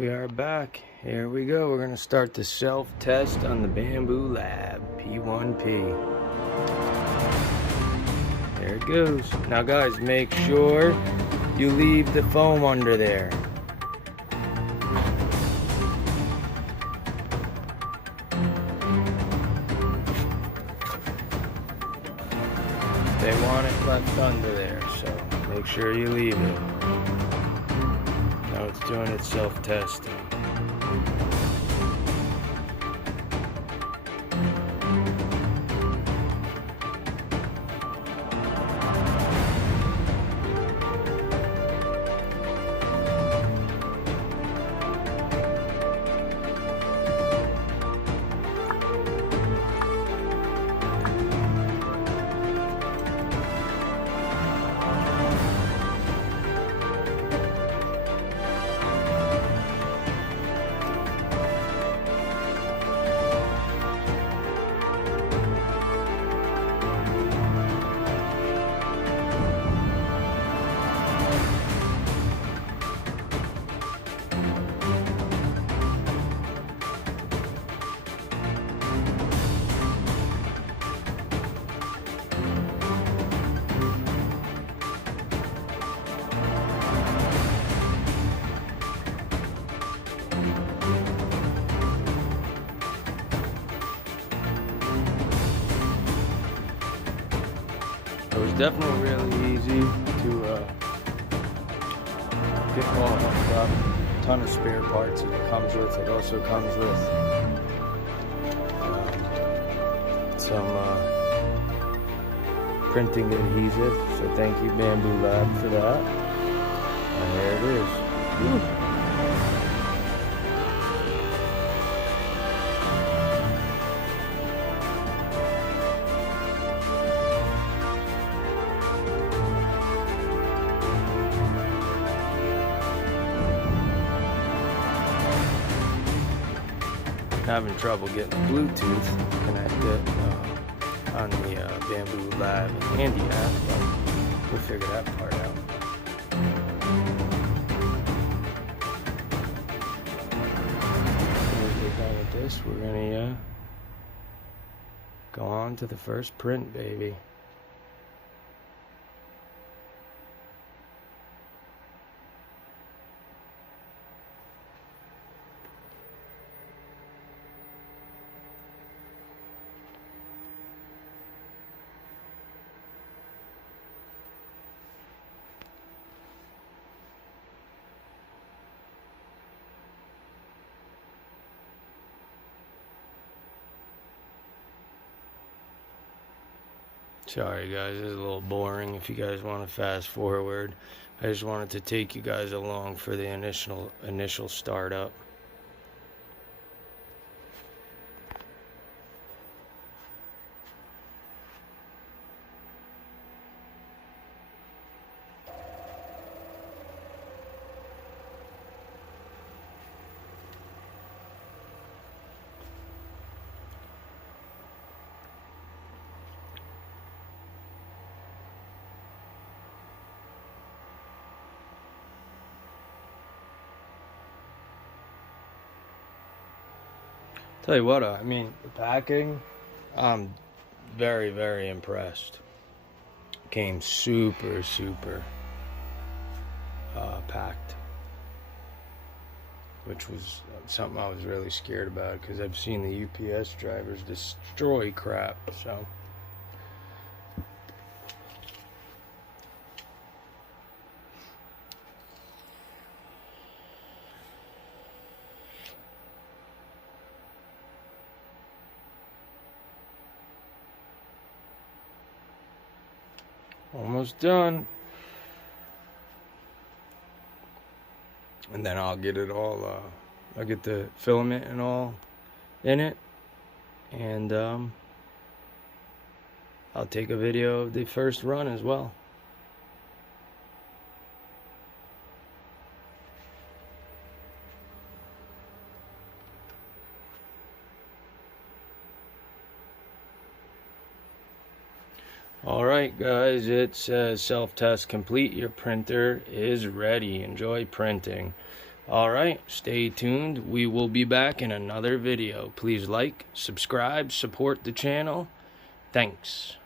We are back. Here we go. We're going to start the self-test on the Bambu Lab P1P. There it goes. Now guys, make sure you leave the foam under there. They want it left under there, so make sure you leave it. Now it's doing its self-testing. It was definitely really easy to get all hooked up. A ton of spare parts it comes with. It also comes with some printing adhesive. So thank you Bambu Lab for that. And there it is. Woo. Having trouble getting Bluetooth connected on the Bambu Lab Handy app, but we'll figure that part out. As soon as we're done with this, we're gonna go on to the first print, baby. Sorry guys, this is a little boring. If you guys want to fast forward, I just wanted to take you guys along for the initial startup. Tell you what, I mean, the packing, I'm very, very impressed. Came super packed, which was something I was really scared about because I've seen the UPS drivers destroy crap, so. Almost done. And then I'll get it all, I'll get the filament and all in it. And I'll take a video of the first run as well. Alright guys, it says self-test complete. Your printer is ready. Enjoy printing. Alright, stay tuned. We will be back in another video. Please like, subscribe, support the channel. Thanks.